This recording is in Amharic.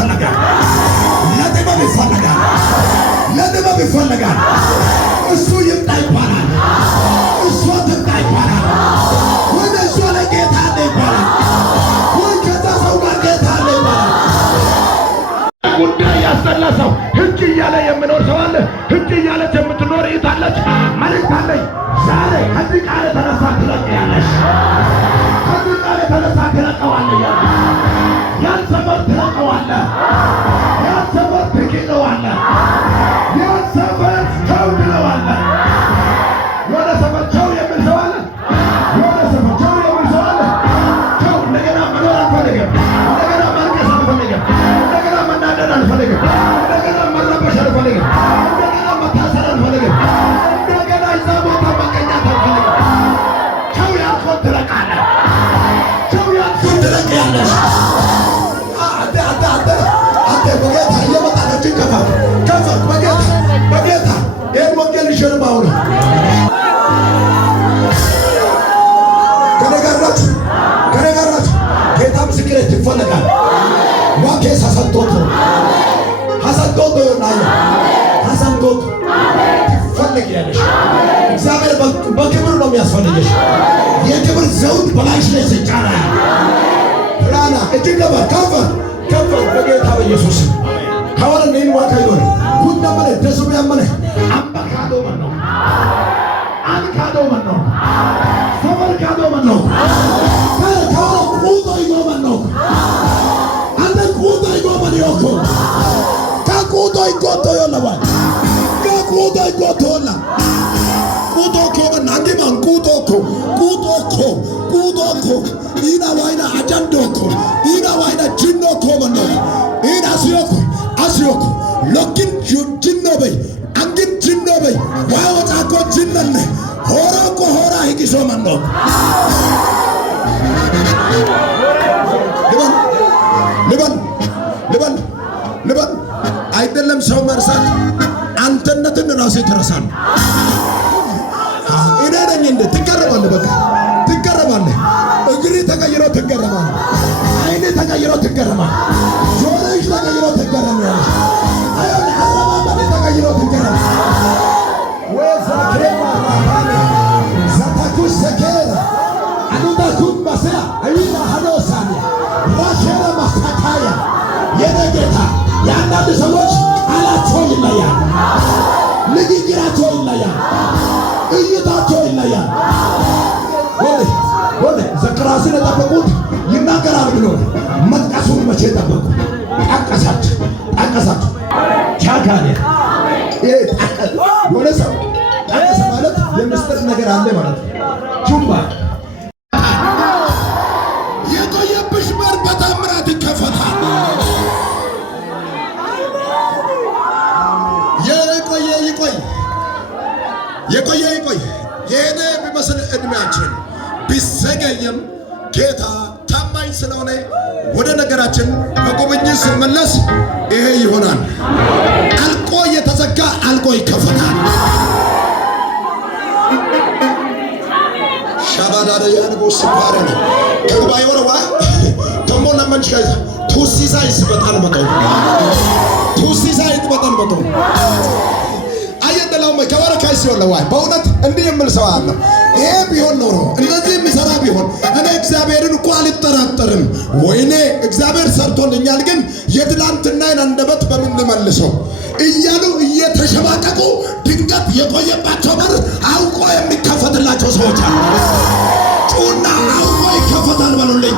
ይፈለጋል። ለጥበብ ይፈለጋል። ለጥበብ ይፈለጋል። እሱ ይምጣ ይባላል። እሷ ትምጣ ይባላል። ወደ እሷ ላይ ጌታ አለ ይባላል። ወይ ከዛ ሰው ጋር ጌታ አለ ይባላል። ጉዳይ ያስጠላ ሰው ህግ እያለ የሚኖር ሰው አለ። ህግ እያለች የምትኖር ይታለች። መልእክት አለኝ ዛሬ ከዚህ ቃል የተነሳ ትለቀያለሽ። ከዚህ ቃል የተነሳ ትለቀዋለህ። ያን ሰፈር ትለቀዋለህ። ያን ሰፈር ትክደዋለህ። ያን ሰፈር ቻው ትለዋለህ። የሆነ ሰፈር ቻው የሚል ሰው አለ። የሆነ ሰፈር ቻው የሚል ሰው አለ። ቻው እንደገና መኖር አልፈልግም። እንደገና ማልቀስ አልፈልግም። እንደገና መናደድ አልፈልግም። እንደገና መረበሽ አልፈልግም። እንደገና መታሰር አልፈልግም። እንደገና እዛ ቦታ መገኘት አልፈልግም። ቻው ያልኩት ትለቃለህ። ቻው ያልኩት ትለቅያለሽ። በጌታ እየመጣለችን ከፋ በጌታ ይህን ወንጌል ሊሸልማው ነው። ከነጋራችሁ ጌታ ምስክሬት ይፈለጋል። ዋኬስ ሀሰንቶቶ ናየ ሀሰንቶቶ ትፈልጊያለሽ። እግዚአብሔር በክብር ነው የሚያስፈልገሽ። የክብር ዘውድ በላይሽ ላይ ሲጫና ፕላና እጅግ ከፈር በጌታ በኢየሱስ ሐዋርያ ነኝ ዋካይዶን ጉዳ ማለት ደሱ ያመነ አምባካዶ ነው አንካዶ ነው ሰበርካዶ ነው ካው ቁጦ ይጎመን ነው አንተ ቁጦ ይጎመን ይወኮ ካቁጦ ይጎቶ ይለዋል ካቁጦ ይጎቶላ ቁጦ ኮመን አንዲማን ቁጦ ኢና ዋይና አጃንዶኮ ኢና ዋይና ጅኖኮ መኖ ኢና አስዮኮ ሎኪን ጅኖበይ አንግን ጅኖበይ ዋወጣኮ ጅነነ ሆሮኮ ሆራ ሂጊሶ መኖ ልበን አይደለም ሰው መርሳት አንተነትን ራሴ ተረሳን። እኔ ነኝ እንደ ትገረማለህ። በቃ ትገረማለህ። እግሪ ተቀይሮ ትገረማለህ። አይኔ ተቀይሮ ትገረማለህ። ጆሮሽ ተቀይሮ ትገረማለህ። አይኔ አረባባኔ ተቀይሮ ትገረማለህ። ወዛኬማ ራባኔ ዘታኩስ ሰኬራ አኑዳኩም ባሰያ አይና ሀዶሳኒ ራሼራ ማስታካያ የነጌታ የአንዳንድ ሰዎች ቃላቸው ይለያል። ንግግራቸው ይለያል። እይታቸው ይለያል። ወደ ዘክራስን የጠበቁት ይናገራል ብሎ መጥቀሱን መቼ ጠበቁ? ጠቀሳቸው ቻካኔ ወደ ሰው ጠቀሰ ማለት የምስጢር ነገር አለ ማለት ነው። ቹምባ የቆየብሽ በር በታምራት ይከፈታል። የቆየ የሄደ ቢመስል ዕድሜያችን ቢዘገይም ጌታ ታማኝ ስለሆነ ወደ ነገራችን በጉብኝት ስመለስ ይሄ ይሆናል። አልቆ የተዘጋ አልቆ ይከፈታል። ሻባዳደ ያንቦ ስፓረነ ከጉባኤ ወረዋ ደሞ ለመንሽ ጋር ቱሲሳ ይስበጣል መጣው ከወረካይ ሲወለዋይ በእውነት እንዲህ የሚል ሰው አለ። ይሄ ቢሆን ኖሮ እንደዚህ የሚሰራ ቢሆን እኔ እግዚአብሔርን እኮ አልጠራጠርም። ወይኔ እግዚአብሔር ሰርቶልኛል፣ ግን የትላንትናዬን አንደበት በምን ልመልሰው እያሉ እየተሸማቀቁ ድንገት የቆየባቸው በር አውቆ የሚከፈትላቸው ሰዎች አሉ። ጩና አውቆ ይከፈታል በሉልኝ።